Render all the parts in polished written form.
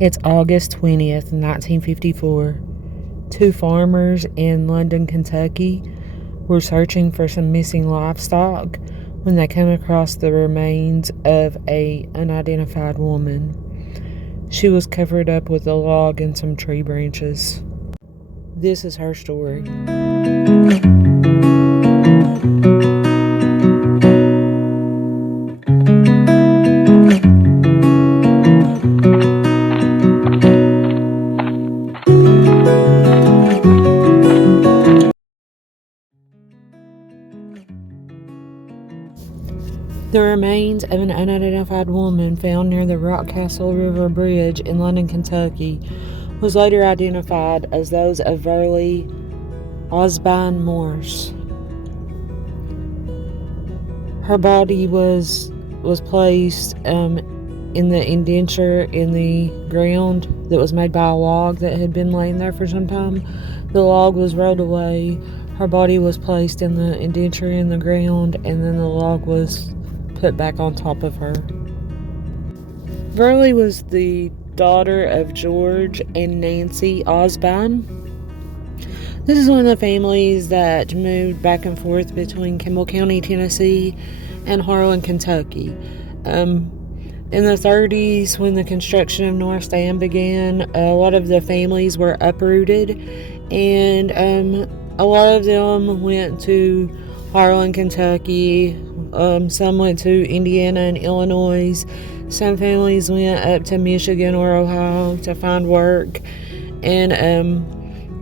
It's August 20th, 1954. Two farmers in London, Kentucky were searching for some missing livestock when they came across the remains of an unidentified woman. She was covered up with a log and some tree branches. This is her story. The remains of an unidentified woman found near the Rockcastle River Bridge in London, Kentucky was later identified as those of Verlie Ausbine Morse. Her body was placed in the indenture in the ground that was made by a log that had been laying there for some time. The log was rolled away. Her body was placed in the indenture in the ground, and then the log was put back on top of her. Verlie was the daughter of George and Nancy Ausbine. This is one of the families that moved back and forth between Campbell County, Tennessee, and Harlan, Kentucky. In the 30s, when the construction of North Dam began, a lot of the families were uprooted, and a lot of them went to Harlan, Kentucky. Some went to Indiana and Illinois. Some families went up to Michigan or Ohio to find work, and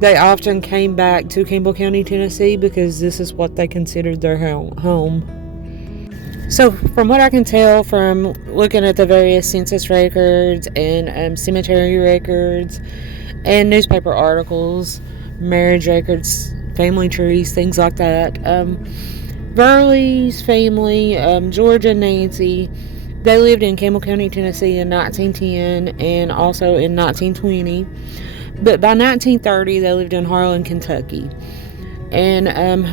they often came back to Campbell County, Tennessee, because this is what they considered their home. So from what I can tell from looking at the various census records and cemetery records and newspaper articles, marriage records, family trees, things like that, Verlie's family, George and Nancy, they lived in Campbell County, Tennessee in 1910 and also in 1920. But by 1930, they lived in Harlan, Kentucky. And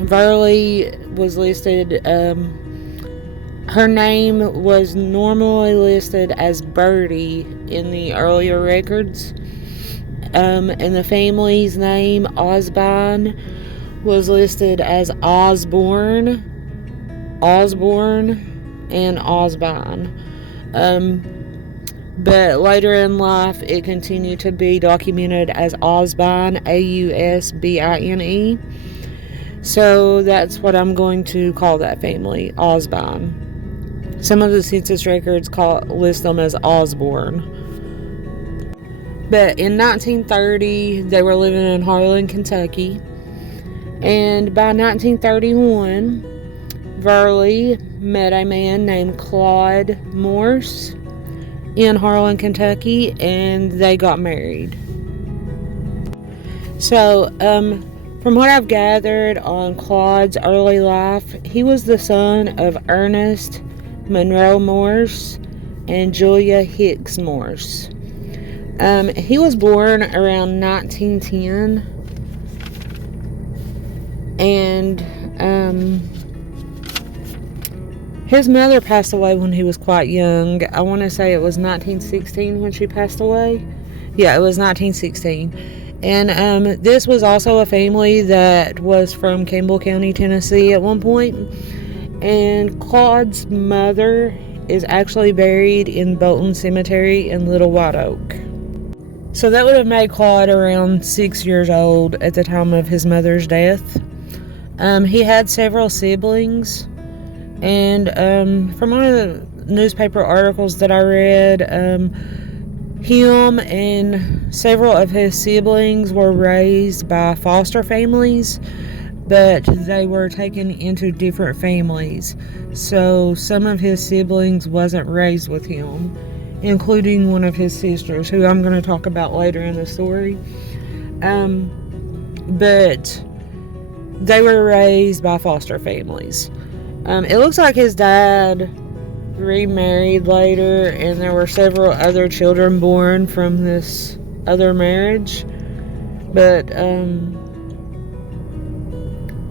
Verlie was listed, her name was normally listed as Birdie in the earlier records. And the family's name, Ausbine, was listed as Osborne, and Ausbine. But later in life, it continued to be documented as Ausbine, Ausbine. So that's what I'm going to call that family, Ausbine. Some of the census records list them as Osborne. But in 1930, they were living in Harlan, Kentucky. And by 1931, Verlie met a man named Claude Morse in Harlan, Kentucky, and they got married. So, from what I've gathered on Claude's early life, he was the son of Ernest Monroe Morse and Julia Hicks Morse. He was born around 1910, and his mother passed away when he was quite young. I want to say it was 1916 when she passed away. Yeah, it was 1916. And this was also a family that was from Campbell County, Tennessee at one point. And Claude's mother is actually buried in Bolton Cemetery in Little White Oak. So that would have made Claude around 6 years old at the time of his mother's death. He had several siblings. And from one of the newspaper articles that I read, him and several of his siblings were raised by foster families, but they were taken into different families. So some of his siblings wasn't raised with him, including one of his sisters, who I'm going to talk about later in the story. But they were raised by foster families. It looks like his dad remarried later, and there were several other children born from this other marriage. But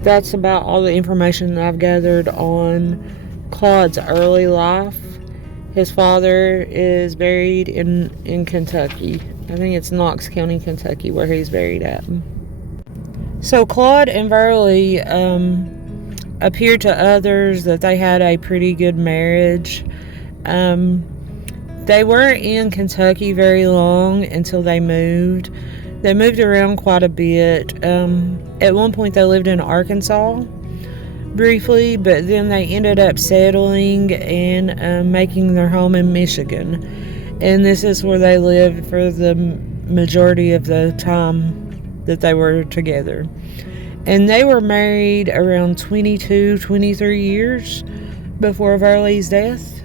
that's about all the information that I've gathered on Claude's early life. His father is buried in Kentucky. I think it's Knox County, Kentucky, where he's buried at. So Claude and Verlie appeared to others that they had a pretty good marriage. They weren't in Kentucky very long until they moved. They moved around quite a bit. At one point, they lived in Arkansas briefly, but then they ended up settling and making their home in Michigan. And this is where they lived for the majority of the time that they were together. And they were married around 22, 23 years before Verlie's death.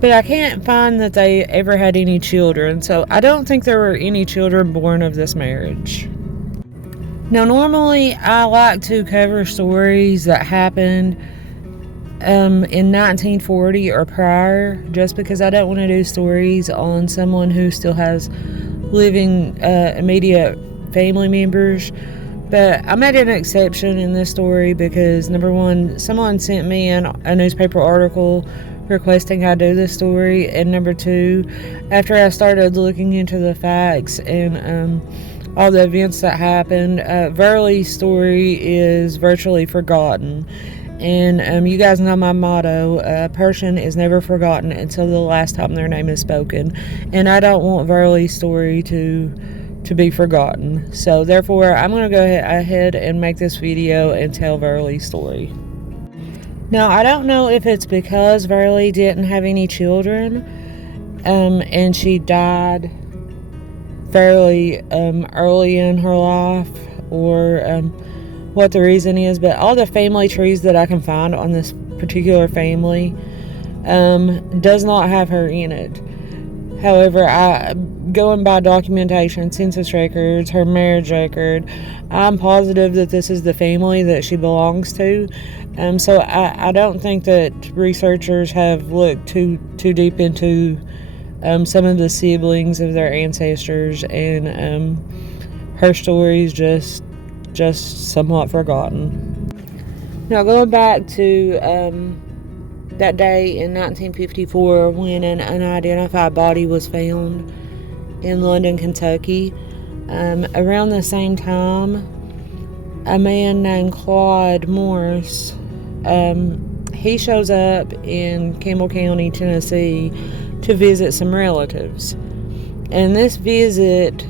But I can't find that they ever had any children, so I don't think there were any children born of this marriage. Now, normally I like to cover stories that happened in 1940 or prior, just because I don't want to do stories on someone who still has living immediate family members. But I made an exception in this story because, number one, someone sent me a newspaper article requesting I do this story, and number two, after I started looking into the facts and all the events that happened, Verlie's story is virtually forgotten. And you guys know my motto, a person is never forgotten until the last time their name is spoken. And I don't want Verlie's story to be forgotten. So therefore, I'm going to go ahead and make this video and tell Verlie's story. Now, I don't know if it's because Verlie didn't have any children and she died fairly early in her life, or what the reason is, but all the family trees that I can find on this particular family does not have her in it. However, going by documentation, census records, her marriage record, I'm positive that this is the family that she belongs to. So I don't think that researchers have looked too deep into some of the siblings of their ancestors, and her story is just somewhat forgotten. Now, going back to that day in 1954 when an unidentified body was found in London, Kentucky. Around the same time, a man named Claude Morse, he shows up in Campbell County, Tennessee to visit some relatives. And this visit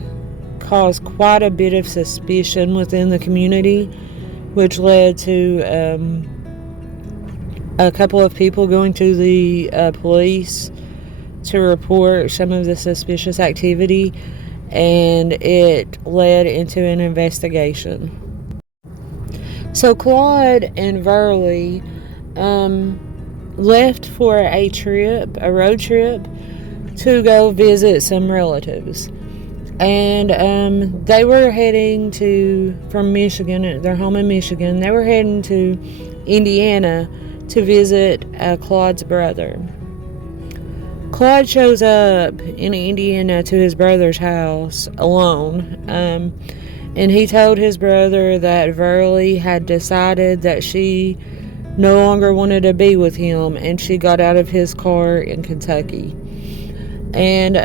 caused quite a bit of suspicion within the community, which led to a couple of people going to the police to report some of the suspicious activity, and it led into an investigation. So Claude and Verlie left for a road trip, to go visit some relatives. And they were heading from Michigan, their home in Michigan, they were heading to Indiana to visit Claude's brother. Claude shows up in Indiana to his brother's house alone, and he told his brother that Verlie had decided that she no longer wanted to be with him, and she got out of his car in Kentucky. And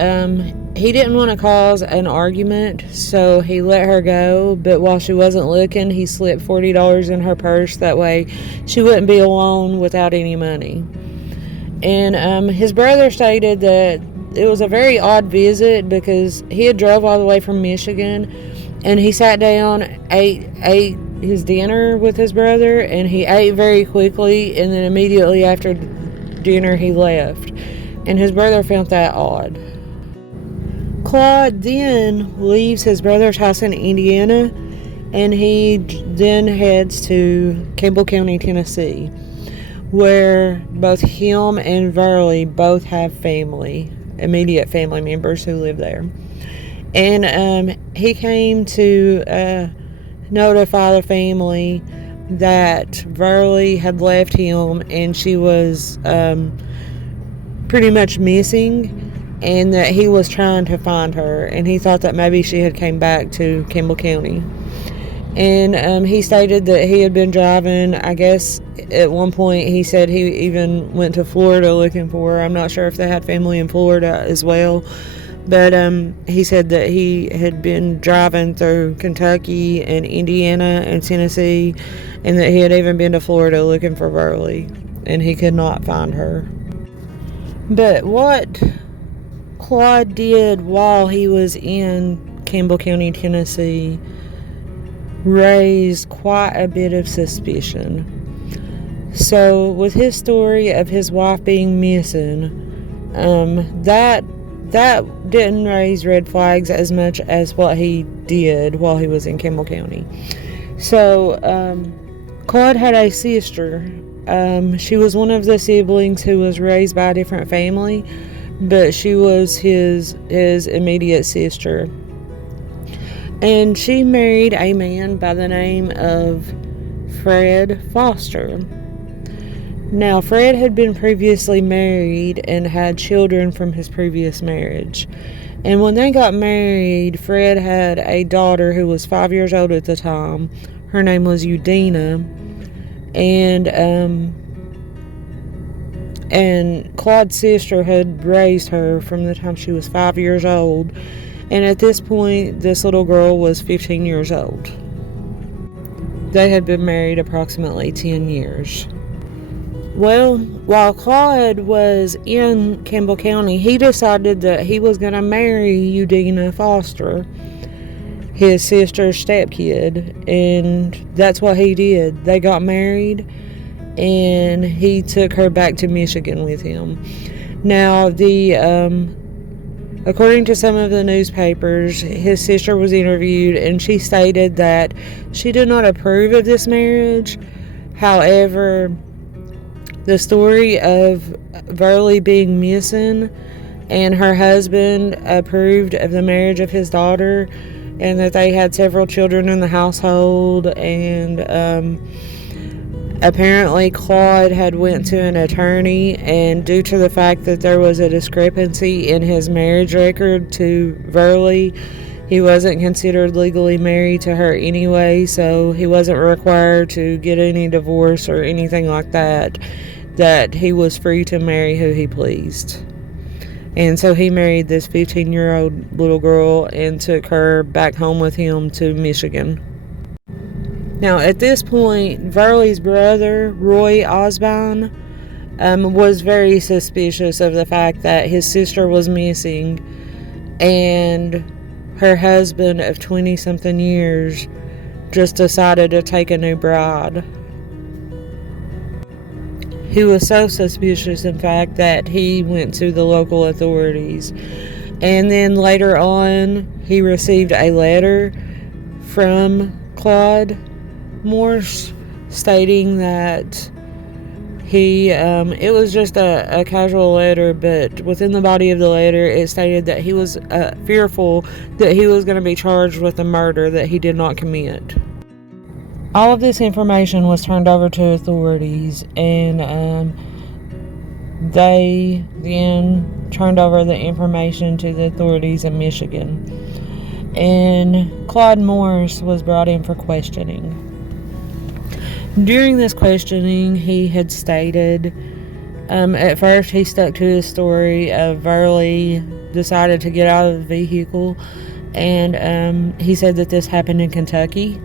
he didn't want to cause an argument, so he let her go, but while she wasn't looking, he slipped $40 in her purse. That way she wouldn't be alone without any money. And his brother stated that it was a very odd visit because he had drove all the way from Michigan, and he sat down, ate his dinner with his brother, and he ate very quickly, and then immediately after dinner he left. And his brother found that odd. Claude then leaves his brother's house in Indiana, and he then heads to Campbell County, Tennessee, where both him and Verlie both have immediate family members who live there. And he came to notify the family that Verlie had left him and she was pretty much missing, and that he was trying to find her, and he thought that maybe she had came back to Campbell County. And he stated that he had been driving. I guess at one point he said he even went to Florida looking for her. I'm not sure if they had family in Florida as well. But he said that he had been driving through Kentucky and Indiana and Tennessee, and that he had even been to Florida looking for Verlie, and he could not find her. But what Claude did while he was in Campbell County, Tennessee, raised quite a bit of suspicion. So, with his story of his wife being missing, that didn't raise red flags as much as what he did while he was in Campbell County. So, Claude had a sister. She was one of the siblings who was raised by a different family, but she was his immediate sister. And she married a man by the name of Fred Foster. Now, Fred had been previously married and had children from his previous marriage. And when they got married, Fred had a daughter who was 5 years old at the time. Her name was Udina. And Claude's sister had raised her from the time she was 5 years old. And at this point, this little girl was 15 years old. They had been married approximately 10 years. Well, while Claude was in Campbell County, he decided that he was going to marry Udina Foster, his sister's stepkid, and that's what he did. They got married, and he took her back to Michigan with him. Now, according to some of the newspapers, his sister was interviewed, and she stated that she did not approve of this marriage. However, the story of Verlie being missing and her husband approved of the marriage of his daughter, and that they had several children in the household, and apparently Claude had went to an attorney, and due to the fact that there was a discrepancy in his marriage record to Verlie, he wasn't considered legally married to her anyway, so he wasn't required to get any divorce or anything like that he was free to marry who he pleased. And so he married this 15-year-old little girl and took her back home with him to Michigan. Now, at this point, Verlie's brother, Roy Ausbine, was very suspicious of the fact that his sister was missing, and her husband of 20-something years just decided to take a new bride. He was so suspicious, in fact, that he went to the local authorities. And then later on, he received a letter from Claude Morse stating that it was just a casual letter, but within the body of the letter, it stated that he was fearful that he was going to be charged with a murder that he did not commit. All of this information was turned over to authorities, and they then turned over the information to the authorities in Michigan. And Claude Morse was brought in for questioning. During this questioning, he had stated, at first he stuck to his story of Verlie decided to get out of the vehicle, and he said that this happened in Kentucky.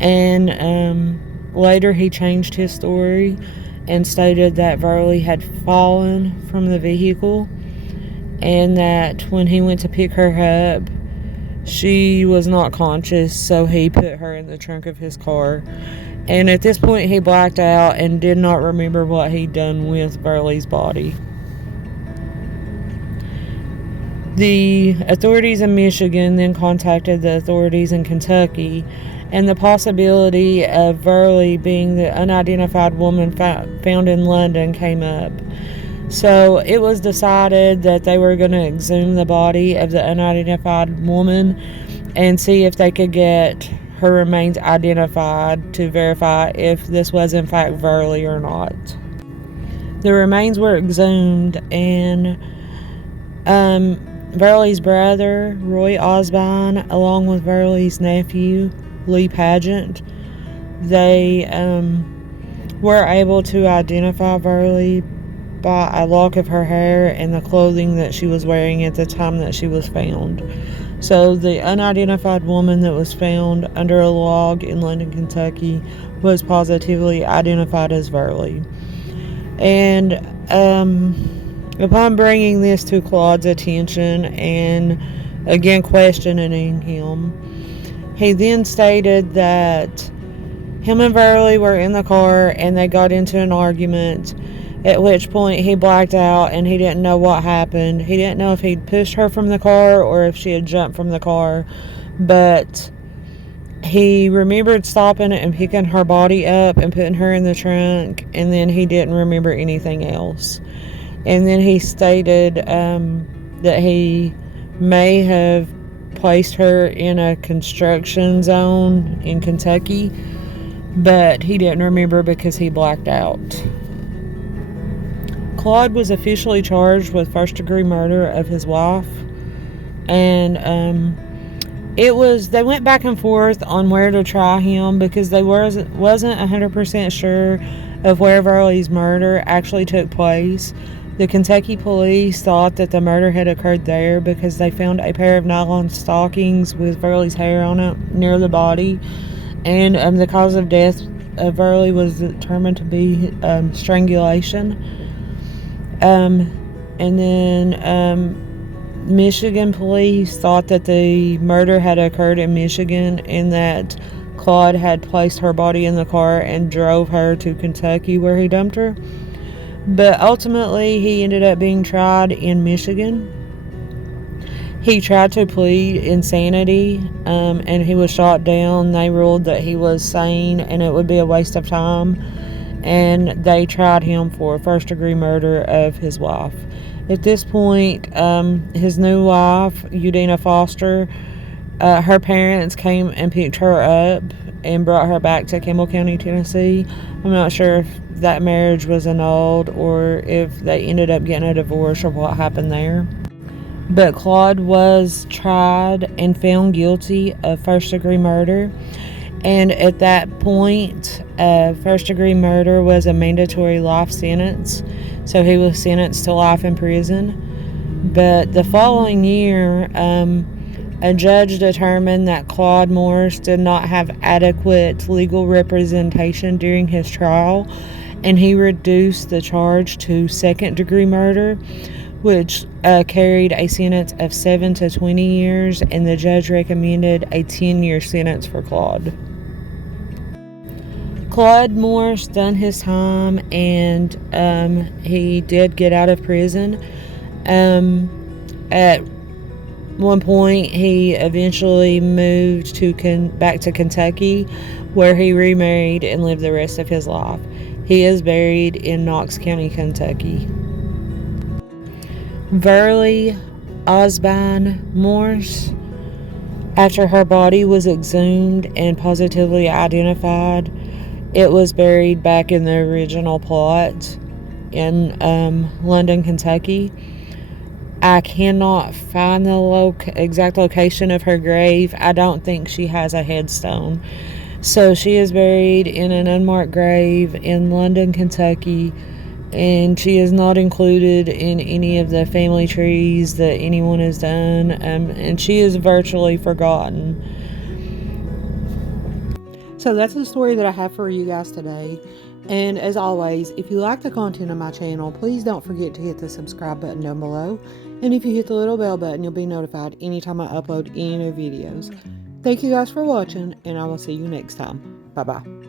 And later he changed his story and stated that Verlie had fallen from the vehicle, and that when he went to pick her up, she was not conscious, so he put her in the trunk of his car. And at this point, he blacked out and did not remember what he'd done with Verlie's body. The authorities in Michigan then contacted the authorities in Kentucky, and the possibility of Verlie being the unidentified woman found in London came up. So it was decided that they were going to exhume the body of the unidentified woman and see if they could get her remains identified to verify if this was in fact Verlie or not. The remains were exhumed, and Verlie's brother, Roy Ausbine, along with Verlie's nephew, Lee Pageant. They were able to identify Verlie by a lock of her hair and the clothing that she was wearing at the time that she was found. So the unidentified woman that was found under a log in London, Kentucky was positively identified as Verlie. And upon bringing this to Claude's attention and again questioning him, he then stated that him and Verlie were in the car and they got into an argument, at which point he blacked out and he didn't know what happened. He didn't know if he'd pushed her from the car or if she had jumped from the car, but he remembered stopping and picking her body up and putting her in the trunk, and then he didn't remember anything else. And then he stated that he may have placed her in a construction zone in Kentucky, but he didn't remember because he blacked out. Claude was officially charged with first-degree murder of his wife, and they went back and forth on where to try him because they wasn't 100% sure of where Verlie's murder actually took place. The Kentucky police thought that the murder had occurred there because they found a pair of nylon stockings with Verlie's hair on it near the body, and the cause of death of Verlie was determined to be strangulation. And then Michigan police thought that the murder had occurred in Michigan and that Claude had placed her body in the car and drove her to Kentucky where he dumped her. But ultimately, he ended up being tried in Michigan. He tried to plead insanity, and he was shot down. They ruled that he was sane and it would be a waste of time. And they tried him for first-degree murder of his wife. At this point, his new wife, Udina Foster, her parents came and picked her up and brought her back to Campbell County, Tennessee. I'm not sure if that marriage was annulled or if they ended up getting a divorce or what happened there. But Claude was tried and found guilty of first-degree murder. And at that point, first-degree murder was a mandatory life sentence. So he was sentenced to life in prison. But the following year, a judge determined that Claude Morse did not have adequate legal representation during his trial, and he reduced the charge to second-degree murder, which carried a sentence of 7 to 20 years, and the judge recommended a 10-year sentence for Claude. Claude Morse done his time, and he did get out of prison. At one point, he eventually moved back to Kentucky, where he remarried and lived the rest of his life. He is buried in Knox County, Kentucky. Verlie Ausbine Morse, after her body was exhumed and positively identified, it was buried back in the original plot in London, Kentucky. I cannot find the exact location of her grave. I don't think she has a headstone. So she is buried in an unmarked grave in London, Kentucky, and she is not included in any of the family trees that anyone has done, and she is virtually forgotten. So that's the story that I have for you guys today. And as always, if you like the content of my channel, please don't forget to hit the subscribe button down below. And if you hit the little bell button, you'll be notified anytime I upload any new videos. Thank you guys for watching, and I will see you next time. Bye-bye.